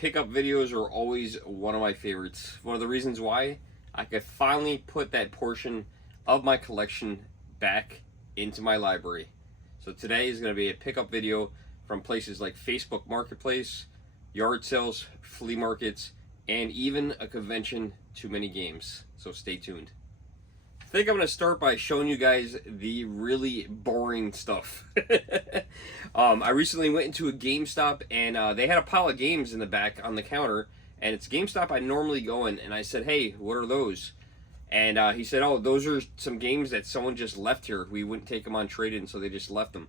pickup videos are always one of my favorites. One of the reasons why I could finally put that portion of my collection back into my library. So today is going to be a pickup video from places like Facebook Marketplace, yard sales, flea markets, and even a convention, Too Many Games. So stay tuned. I think I'm going to start by showing you guys the really boring stuff. I recently went into a GameStop and they had a pile of games in the back on the counter. And it's a GameStop I normally go in. And I said, hey, what are those? And he said, oh, those are some games that someone just left here. We wouldn't take them on trade-in, so they just left them.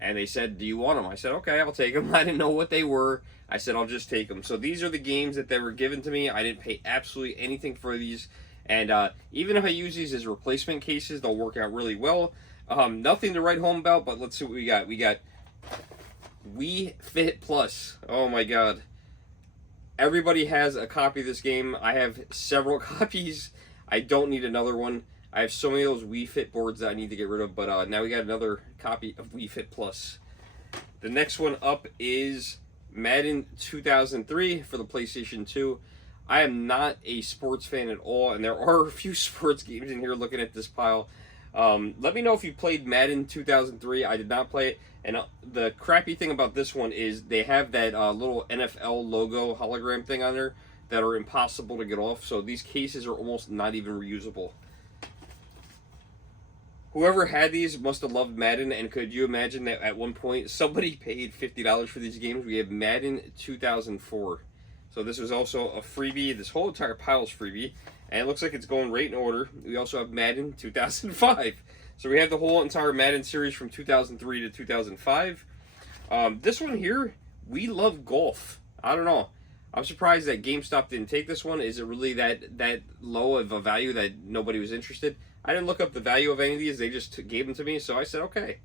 And they said, do you want them? I said, okay, I'll take them. I didn't know what they were. I said, I'll just take them. So these are the games that they were given to me. I didn't pay absolutely anything for these. And even if I use these as replacement cases, they'll work out really well. Nothing to write home about, but let's see what we got. We got Wii Fit Plus. Oh my god. Everybody has a copy of this game. I have several copies. I don't need another one. I have so many of those Wii Fit boards that I need to get rid of, but now we got another copy of Wii Fit Plus. The next one up is Madden 2003 for the PlayStation 2. I am not a sports fan at all, and there are a few sports games in here looking at this pile. Let me know if you played Madden 2003. I did not play it, and the crappy thing about this one is they have that little NFL logo hologram thing on there that are impossible to get off, so these cases are almost not even reusable. Whoever had these must have loved Madden, and could you imagine that at one point somebody paid $50 for these games? We have Madden 2004. So this was also a freebie. This whole entire pile is freebie, and it looks like it's going right in order. We also have Madden 2005. So we have the whole entire Madden series from 2003 to 2005. This one here, We Love Golf. I don't know. I'm surprised that GameStop didn't take this one. Is it really that low of a value that nobody was interested? I didn't look up the value of any of these. They just gave them to me, so I said, okay.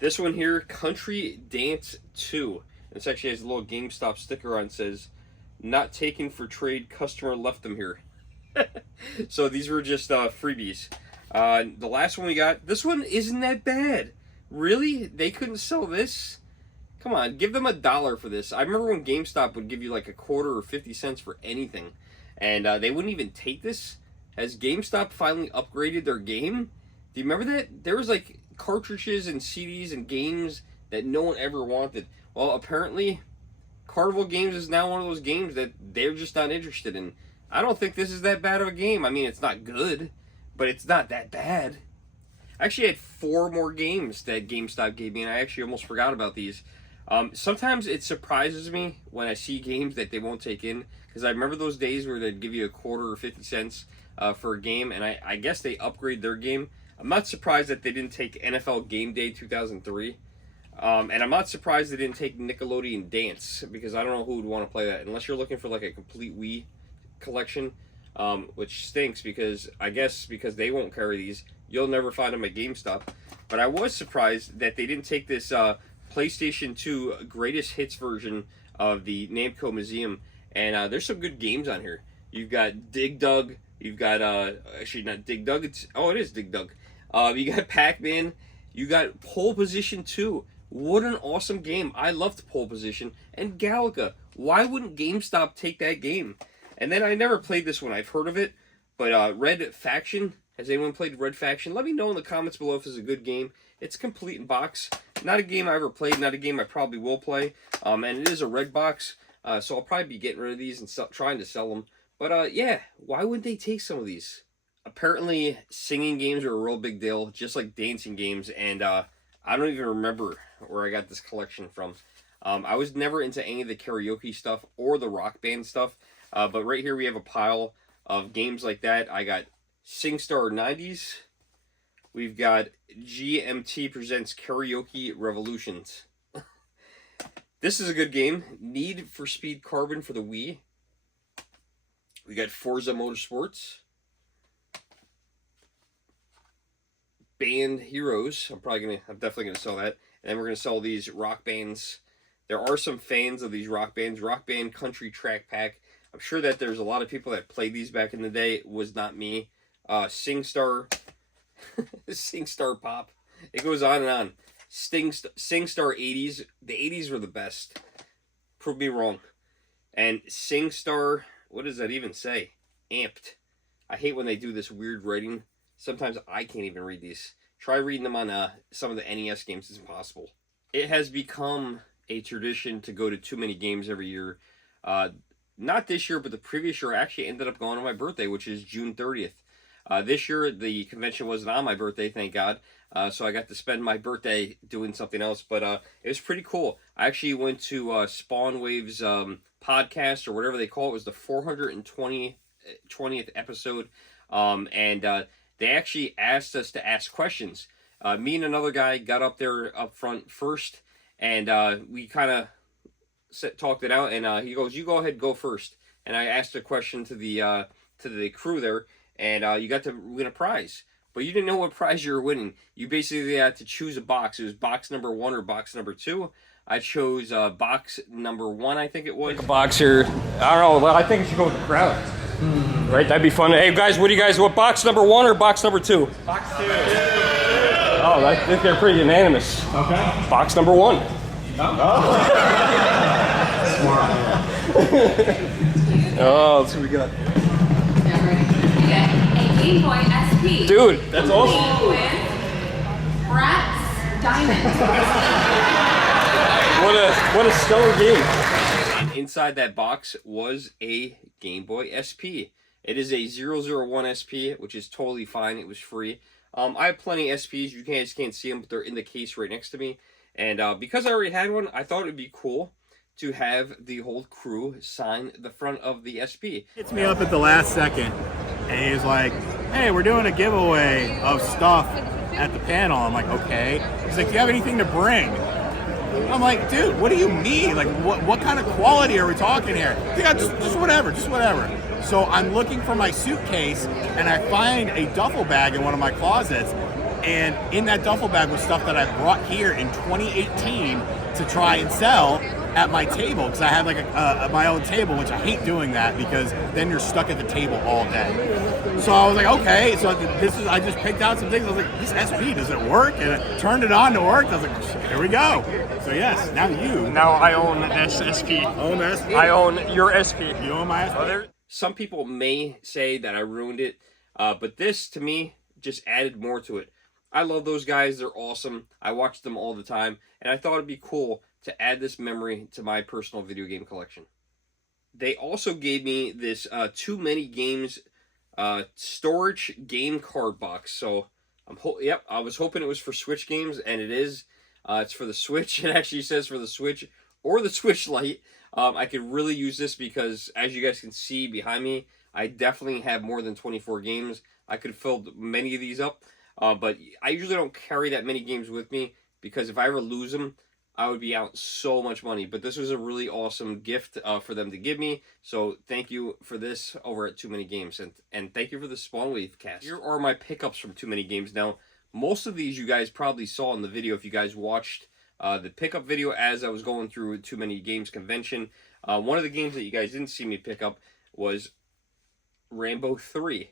This one here, Country Dance 2. This actually has a little GameStop sticker on it, says, not taken for trade, customer left them here. So these were just freebies. The last one we got, this one isn't that bad. Really? They couldn't sell this? Come on, give them $1 for this. I remember when GameStop would give you like a quarter or 50 cents for anything, and they wouldn't even take this. Has GameStop finally upgraded their game? Do you remember that? There was like cartridges and CDs and games that no one ever wanted. Well, apparently, Carnival Games is now one of those games that they're just not interested in. I don't think this is that bad of a game. I mean, it's not good, but it's not that bad. I actually had 4 more games that GameStop gave me, and I actually almost forgot about these. Sometimes it surprises me when I see games that they won't take in, because I remember those days where they'd give you a quarter or 50 cents for a game, and I guess they upgrade their game. I'm not surprised that they didn't take NFL Game Day 2003. And I'm not surprised they didn't take Nickelodeon Dance, because I don't know who would want to play that, unless you're looking for like a complete Wii collection, which stinks, because I guess because they won't carry these, you'll never find them at GameStop. But I was surprised that they didn't take this PlayStation 2 Greatest Hits version of the Namco Museum, and there's some good games on here. You've got Dig Dug, you've got, actually not Dig Dug, it is Dig Dug. You got Pac-Man, you got Pole Position 2. What an awesome game. I loved Pole Position. And Galaga. Why wouldn't GameStop take that game? And then I never played this one. I've heard of it. But Red Faction. Has anyone played Red Faction? Let me know in the comments below if it's a good game. It's complete in box. Not a game I ever played. Not a game I probably will play. And it is a red box. So I'll probably be getting rid of these and trying to sell them. But yeah, why wouldn't they take some of these? Apparently, singing games are a real big deal. Just like dancing games. And I don't even remember where I got this collection from. I was never into any of the karaoke stuff or the rock band stuff. But right here we have a pile of games like that. I got SingStar 90s. We've got GMT Presents Karaoke Revolutions. This is a good game. Need for Speed Carbon for the Wii. We got Forza Motorsports. Band Heroes. I'm definitely gonna sell that. And then we're gonna sell these rock bands. There are some fans of these rock bands. Rock Band Country Track Pack. I'm sure that there's a lot of people that played these back in the day. It was not me. SingStar. SingStar Pop. It goes on and on. SingStar 80s. The 80s were the best. prove me wrong. And SingStar, what does that even say? Amped. I hate when they do this weird writing. Sometimes I can't even read these. Try reading them on some of the NES games. It's impossible. It has become a tradition to go to too many games every year. Not this year, but the previous year I actually ended up going on my birthday, which is June 30th. This year, the convention wasn't on my birthday, thank God. So I got to spend my birthday doing something else. But it was pretty cool. I actually went to Spawn Wave's podcast, or whatever they call it. It was the 420th episode. And they actually asked us to ask questions. Me and another guy got up there up front first. And we kind of talked it out. And he goes, "You go ahead, go first." And I asked a question to the crew there. And you got to win a prize. But you didn't know what prize you were winning. You basically had to choose a box. It was box number 1 or box number 2. I chose box number 1, I think it was. Like a box here. I don't know. I think it should go with the crowd. Right? That'd be fun. Hey, guys, what box number 1 or box number 2? Box 2. Oh, I think they're pretty unanimous. Okay. Box number 1. Oh. Smart. Oh, let's see what we got. A Game Boy SP. Dude, that's awesome. With Bratz Diamond. What a stellar game. Inside that box was a Game Boy SP. It is a 001 SP, which is totally fine. It was free. I have plenty of SPs. You guys can't see them, but they're in the case right next to me. And because I already had one, I thought it would be cool to have the whole crew sign the front of the SP. Hits me up at the last second, and he's like, "Hey, we're doing a giveaway of stuff at the panel." I'm like, "Okay." He's like, "Do you have anything to bring?" I'm like, "Dude, what do you mean? Like, what kind of quality are we talking here?" He's like, just whatever. So I'm looking for my suitcase, and I find a duffel bag in one of my closets, and in that duffel bag was stuff that I brought here in 2018 to try and sell at my table, because I had like my own table, which I hate doing that because then you're stuck at the table all day. So I was like, okay, so I just picked out some things. I was like, this SP, does it work? And I turned it on to work. I was like, here we go. So yes, now I own this SP. own the SP. I own your SP. You own my SP. Some people may say that I ruined it, but this, to me, just added more to it. I love those guys. They're awesome. I watch them all the time, and I thought it'd be cool to add this memory to my personal video game collection. They also gave me this Too Many Games storage game card box. So I was hoping it was for Switch games, and it is. It's for the Switch. It actually says for the Switch or the Switch Lite. I could really use this because, as you guys can see behind me, I definitely have more than 24 games. I could have filled many of these up, but I usually don't carry that many games with me because if I ever lose them, I would be out so much money. But this was a really awesome gift for them to give me. So thank you for this over at Too Many Games. And thank you for the Spawn Wave cast. Here are my pickups from Too Many Games. Now, most of these you guys probably saw in the video if you guys watched the pickup video as I was going through Too Many Games convention. One of the games that you guys didn't see me pick up was Rambo 3.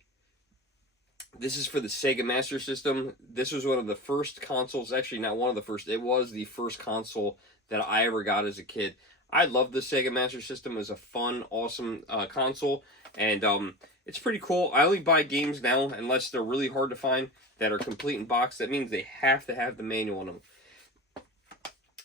This is for the Sega Master System. This was one of the first consoles, actually not one of the first, it was the first console that I ever got as a kid. I love the Sega Master System. It was a fun, awesome console, and it's pretty cool. I only buy games now, unless they're really hard to find, that are complete in box. That means they have to have the manual in them.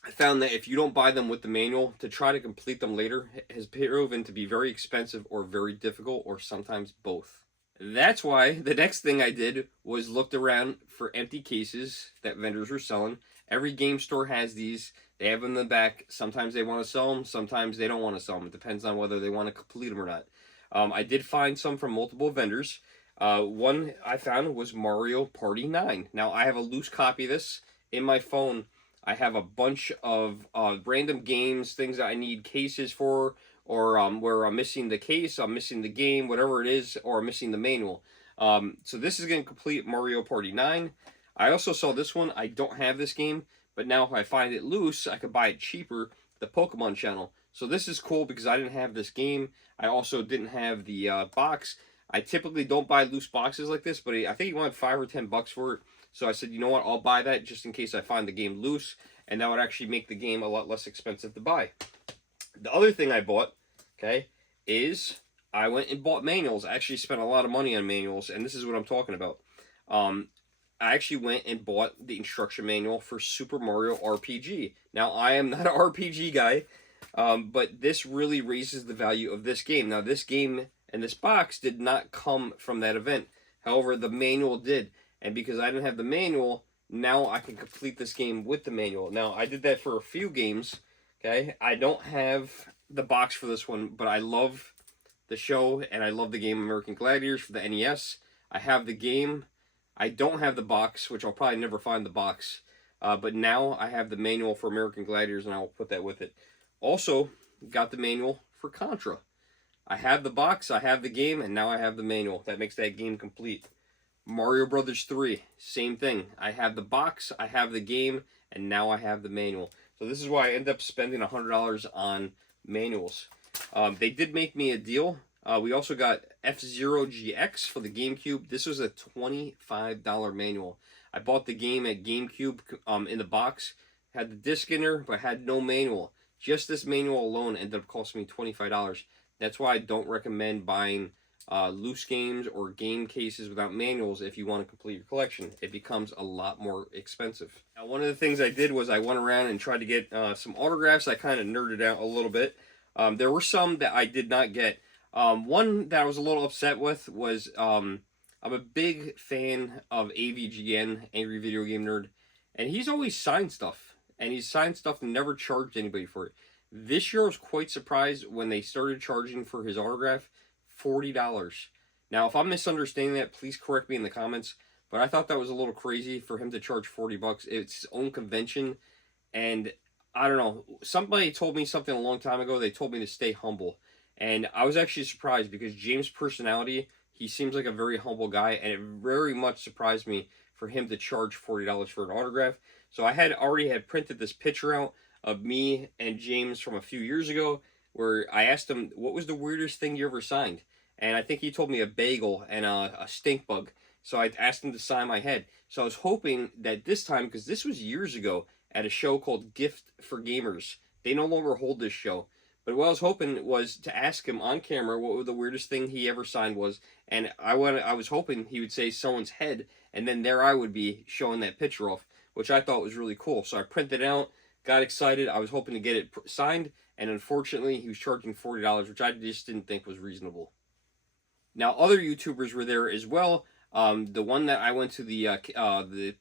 I found that if you don't buy them with the manual, to try to complete them later has proven to be very expensive or very difficult, or sometimes both. That's why the next thing I did was looked around for empty cases that vendors were selling. Every game store has these. They have them in the back. Sometimes they want to sell them. Sometimes they don't want to sell them. It depends on whether they want to complete them or not. I did find some from multiple vendors. One I found was Mario Party 9. Now, I have a loose copy of this in my phone. I have a bunch of random games, things that I need cases for, or where I'm missing the case, I'm missing the game, whatever it is, or I'm missing the manual. So this is going to complete Mario Party 9. I also saw this one. I don't have this game, but now if I find it loose, I could buy it cheaper, the Pokemon channel. So this is cool because I didn't have this game. I also didn't have the box. I typically don't buy loose boxes like this, but I think he wanted $5 or $10 for it. So I said, you know what, I'll buy that just in case I find the game loose, and that would actually make the game a lot less expensive to buy. The other thing I bought, okay, is I went and bought manuals. I actually spent a lot of money on manuals, and this is what I'm talking about. I actually went and bought the instruction manual for Super Mario RPG. Now, I am not an RPG guy, but this really raises the value of this game. Now, this game and this box did not come from that event. However, the manual did. And because I didn't have the manual, now I can complete this game with the manual. Now, I did that for a few games, okay? I don't have the box for this one, but I love the show, and I love the game American Gladiators for the NES. I have the game. I don't have the box, which I'll probably never find the box. But now I have the manual for American Gladiators, and I will put that with it. Also, got the manual for Contra. I have the box, I have the game, and now I have the manual. That makes that game complete. Mario Brothers 3, same thing. I have the box, I have the game, and now I have the manual. So this is why I end up spending $100 on manuals. They did make me a deal. We also got F-Zero GX for the GameCube. This was a $25 manual. I bought the game at GameCube in the box. Had the disc in there, but had no manual. Just this manual alone ended up costing me $25. That's why I don't recommend buying loose games or game cases without manuals if you want to complete your collection. It becomes a lot more expensive. Now, one of the things I did was I went around and tried to get some autographs. I kind of nerded out a little bit. There were some that I did not get. One that I was a little upset with was I'm a big fan of AVGN, Angry Video Game Nerd, and he's always signed stuff. And he's signed stuff and never charged anybody for it. This year I was quite surprised when they started charging for his autograph $40. Now, if I'm misunderstanding that, please correct me in the comments, but I thought that was a little crazy for him to charge $40. It's his own convention, and I don't know. Somebody told me something a long time ago. They told me to stay humble, and I was actually surprised because James' personality, he seems like a very humble guy, and it very much surprised me for him to charge $40 for an autograph. So I had already printed this picture out of me and James from a few years ago, where I asked him, what was the weirdest thing you ever signed? And I think he told me a bagel and a stink bug. So I asked him to sign my head. So I was hoping that this time, because this was years ago at a show called Gift for Gamers. They no longer hold this show. But what I was hoping was to ask him on camera what the weirdest thing he ever signed was. And I was hoping he would say someone's head, and then there I would be showing that picture off, which I thought was really cool. So I printed it out, got excited. I was hoping to get it signed, and unfortunately, he was charging $40, which I just didn't think was reasonable. Now, other YouTubers were there as well. The one that I went to the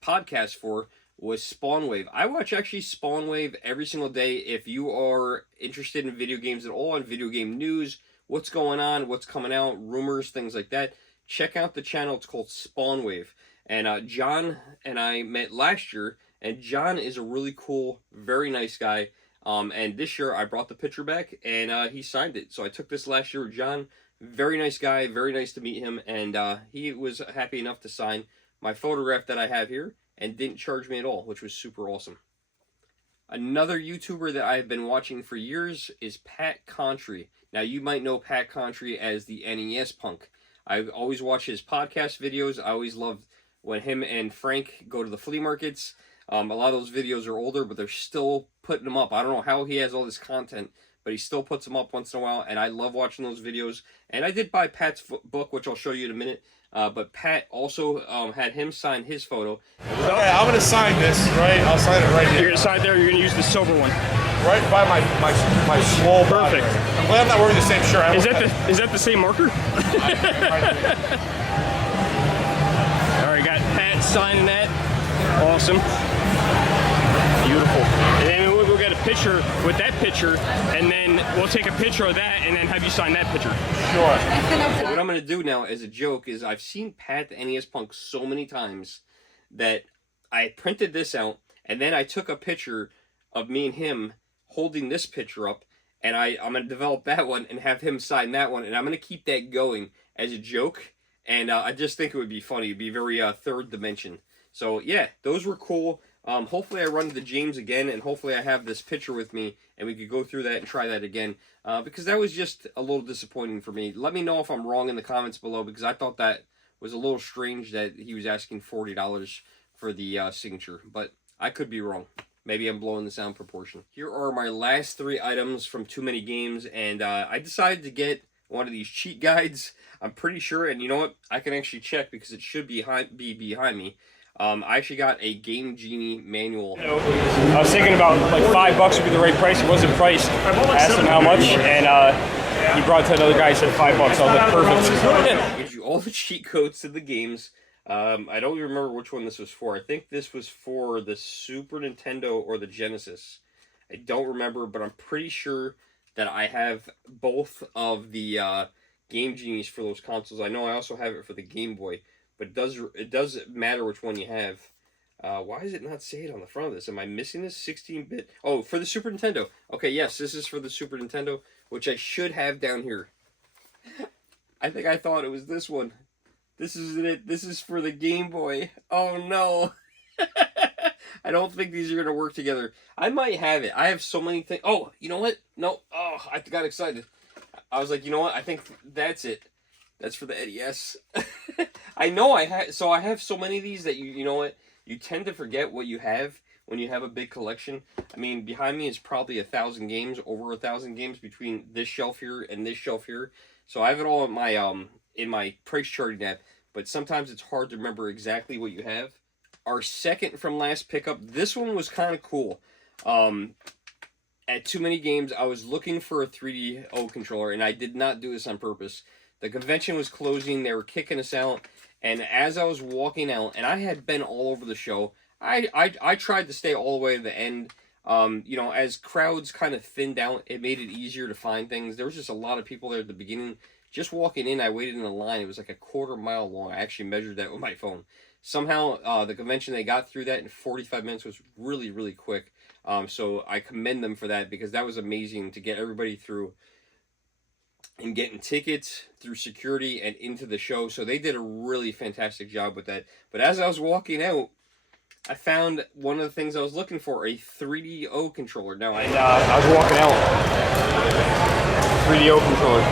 podcast for was Spawnwave. I watch actually Spawnwave every single day. If you are interested in video games at all, and video game news, what's going on, what's coming out, rumors, things like that, check out the channel. It's called Spawnwave. And John and I met last year, and John is a really cool, very nice guy. And this year I brought the picture back, and he signed it. So I took this last year with John. Very nice guy, very nice to meet him, and he was happy enough to sign my photograph that I have here and didn't charge me at all, which was super awesome. Another YouTuber that I've been watching for years is Pat Contri. Now, you might know Pat Contri as the NES Punk. I always watch his podcast videos. I always love when him and Frank go to the flea markets. A lot of those videos are older, but they're still putting them up. I don't know how he has all this content, but he still puts them up once in a while, and I love watching those videos. And I did buy Pat's book, which I'll show you in a minute. But Pat also had him sign his photo. Okay, I'm going to sign this, right? I'll sign it right here. You're going to sign there, you're going to use the silver one. Right by my swole body. Perfect. I'm glad I'm not wearing the same shirt. Is that the same marker? All right, got Pat signing that. Awesome. Beautiful. And then we'll get a picture with that picture, and then we'll take a picture of that and then have you sign that picture. Sure. What I'm going to do now as a joke is I've seen Pat the NES Punk so many times that I printed this out, and then I took a picture of me and him holding this picture up, and I'm going to develop that one and have him sign that one, and I'm going to keep that going as a joke, and I just think it would be funny. It would be very third dimension. So yeah, those were cool. Hopefully I run into James again, and hopefully I have this picture with me, and we could go through that and try that again, because that was just a little disappointing for me. Let me know if I'm wrong in the comments below, because I thought that was a little strange that he was asking $40 for the signature, but I could be wrong. Maybe I'm blowing this out in proportion. Here are my last 3 items from Too Many Games, and I decided to get one of these cheat guides. I'm pretty sure, and you know what? I can actually check because it should be behind me. I actually got a Game Genie manual. I was thinking about like $5 would be the right price. It wasn't priced. I asked him how much, and he brought it to another guy. Said $5. I was like, perfect. It gives you all the cheat codes to the games. I don't even remember which one this was for. I think this was for the Super Nintendo or the Genesis. I don't remember, but I'm pretty sure that I have both of the Game Genies for those consoles. I know I also have it for the Game Boy, but it does matter which one you have. Why does it not say it on the front of this? Am I missing this? 16-bit? Oh, for the Super Nintendo. Okay, yes, this is for the Super Nintendo, which I should have down here. I think I thought it was this one. This is it. This is for the Game Boy. Oh, no. I don't think these are going to work together. I might have it. I have so many things. Oh, you know what? No. Oh, I got excited. I was like, you know what? I think that's it. That's for the NES. I know I have. So I have so many of these that you know what? You tend to forget what you have when you have a big collection. I mean, behind me is probably 1,000 games, over 1,000 games between this shelf here and this shelf here. So I have it all in my price charting app. But sometimes it's hard to remember exactly what you have. Our second from last pickup, this one was kind of cool. At Too Many Games, I was looking for a 3DO controller, and I did not do this on purpose. The convention was closing, they were kicking us out, and as I was walking out, and I had been all over the show, I tried to stay all the way to the end. You know, as crowds kind of thinned out, it made it easier to find things. There was just a lot of people there at the beginning. Just walking in, I waited in a line. It was like a 1/4 mile long. I actually measured that with my phone. Somehow, the convention, they got through that in 45 minutes, was really, really quick. So I commend them for that, because that was amazing to get everybody through and getting tickets through security and into the show. So they did a really fantastic job with that. But as I was walking out, I found one of the things I was looking for, a 3DO controller. Now, I was walking out, 3DO controller.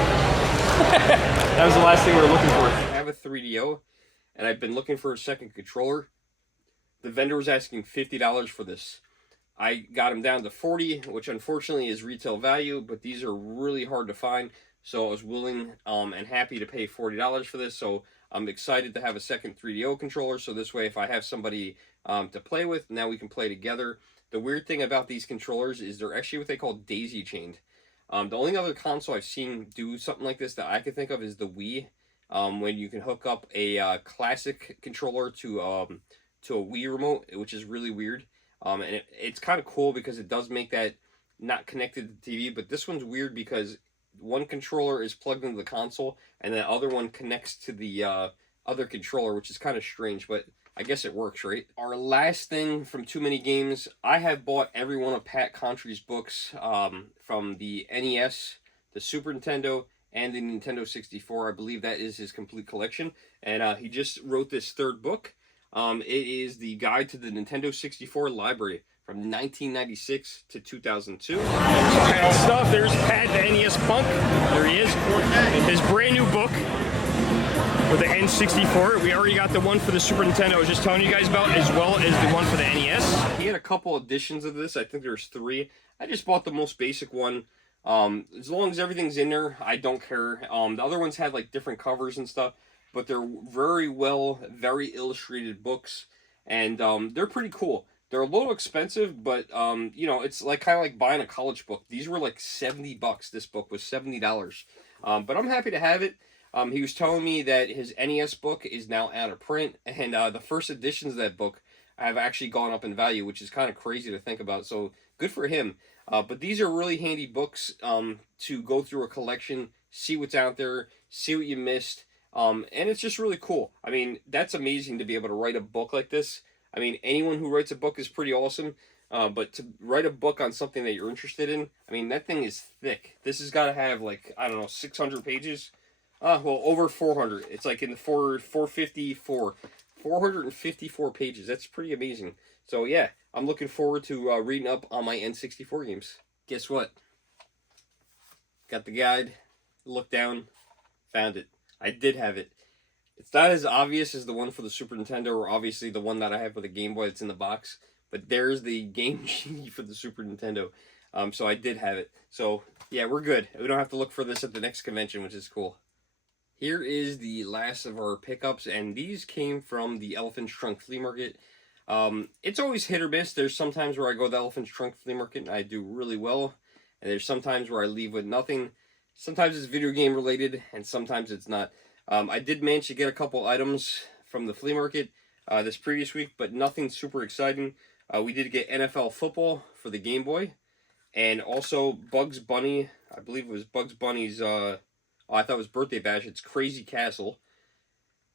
That was the last thing we were looking for. I have a 3DO, and I've been looking for a second controller. The vendor was asking $50 for this. I got him down to $40, which unfortunately is retail value, but these are really hard to find. So I was willing and happy to pay $40 for this. So I'm excited to have a second 3DO controller. So this way, if I have somebody to play with, now we can play together. The weird thing about these controllers is they're actually what they call daisy chained. The only other console I've seen do something like this that I can think of is the Wii, when you can hook up a classic controller to a Wii remote, which is really weird. And it's kind of cool because it does make that not connected to the TV, but this one's weird because one controller is plugged into the console and the other one connects to the other controller, which is kind of strange, but I guess it works, right? Our last thing from Too Many Games, I have bought every one of Pat Contry's books from the NES, the Super Nintendo, and the Nintendo 64. I believe that is his complete collection. And he just wrote this 3rd book. It is the Guide to the Nintendo 64 Library from 1996 to 2002. Stuff. There's Pat, the NES punk. There he is. His brand new book for the N64. We already got the one for the Super Nintendo I was just telling you guys about, as well as the one for the NES. He had a couple editions of this. I think there's 3. I just bought the most basic one. As long as everything's in there, I don't care. The other ones had like different covers and stuff, but they're very illustrated books, and they're pretty cool. They're a little expensive, but you know, it's like kind of like buying a college book. These were like $70. This book was $70. But I'm happy to have it. He was telling me that his NES book is now out of print, and the first editions of that book have actually gone up in value, which is kind of crazy to think about. So good for him. But these are really handy books to go through a collection, see what's out there, see what you missed, and it's just really cool. I mean, that's amazing to be able to write a book like this. I mean, anyone who writes a book is pretty awesome, but to write a book on something that you're interested in, I mean, that thing is thick. This has got to have, like, I don't know, 600 pages? Well, over 400. It's like in the 454 pages. That's pretty amazing. So, yeah, I'm looking forward to reading up on my N64 games. Guess what? Got the guide, looked down, found it. I did have it. It's not as obvious as the one for the Super Nintendo, or obviously the one that I have for the Game Boy that's in the box, but there's the Game Genie for the Super Nintendo. So I did have it. So yeah, we're good. We don't have to look for this at the next convention, which is cool. Here is the last of our pickups, and these came from the Elephant's Trunk Flea Market. It's always hit or miss. There's sometimes where I go to the Elephant's Trunk Flea Market and I do really well, and there's sometimes where I leave with nothing. Sometimes it's video game related, and sometimes it's not. I did manage to get a couple items from the flea market this previous week, but nothing super exciting. We did get NFL football for the Game Boy, and also Bugs Bunny. I believe it was Bugs Bunny's, I thought it was birthday bash. It's Crazy Castle.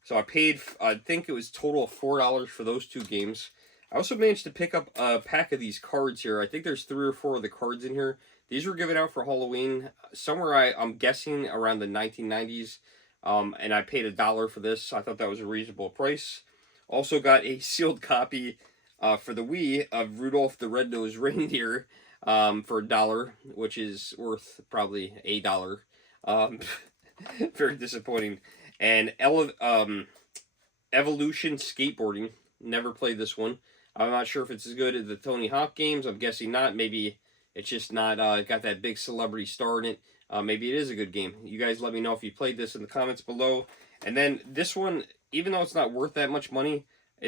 So I paid, I think it was total of $4 for those two games. I also managed to pick up a pack of these cards here. I think there's 3 or 4 of the cards in here. These were given out for Halloween, somewhere I'm guessing around the 1990s. And I paid $1 for this. I thought that was a reasonable price. Also got a sealed copy for the Wii of Rudolph the Red-Nosed Reindeer for $1, which is worth probably $1. Very disappointing. And Evolution Skateboarding. Never played this one. I'm not sure if it's as good as the Tony Hawk games. I'm guessing not. Maybe it's just not got that big celebrity star in it. Maybe it is a good game. You guys let me know if you played this in the comments below. And then this one, even though it's not worth that much money,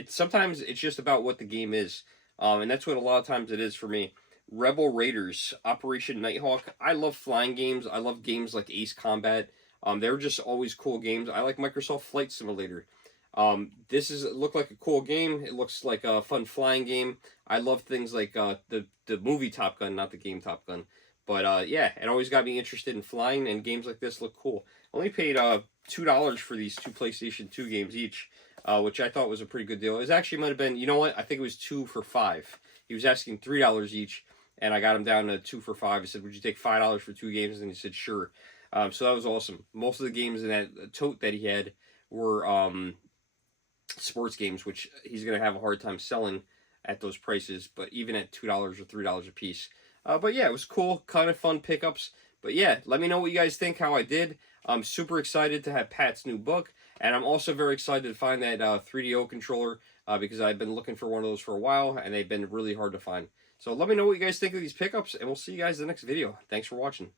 sometimes it's just about what the game is. And that's what a lot of times it is for me. Rebel Raiders, Operation Nighthawk. I love flying games. I love games like Ace Combat. They're just always cool games. I like Microsoft Flight Simulator. This looked like a cool game. It looks like a fun flying game. I love things like the movie Top Gun, not the game Top Gun. But yeah, it always got me interested in flying, and games like this look cool. Only paid $2 for these 2 PlayStation 2 games each, which I thought was a pretty good deal. It was actually might have been, you know what? I think it was 2 for $5. He was asking $3 each, and I got him down to 2 for $5. I said, "Would you take $5 for 2 games?" And he said, "Sure." So that was awesome. Most of the games in that tote that he had were sports games, which he's going to have a hard time selling at those prices, but even at $2 or $3 a piece. But yeah, it was cool, kind of fun pickups. But yeah, let me know what you guys think, how I did. I'm super excited to have Pat's new book, and I'm also very excited to find that 3DO controller because I've been looking for one of those for a while, and they've been really hard to find. So let me know what you guys think of these pickups, and we'll see you guys in the next video. Thanks for watching.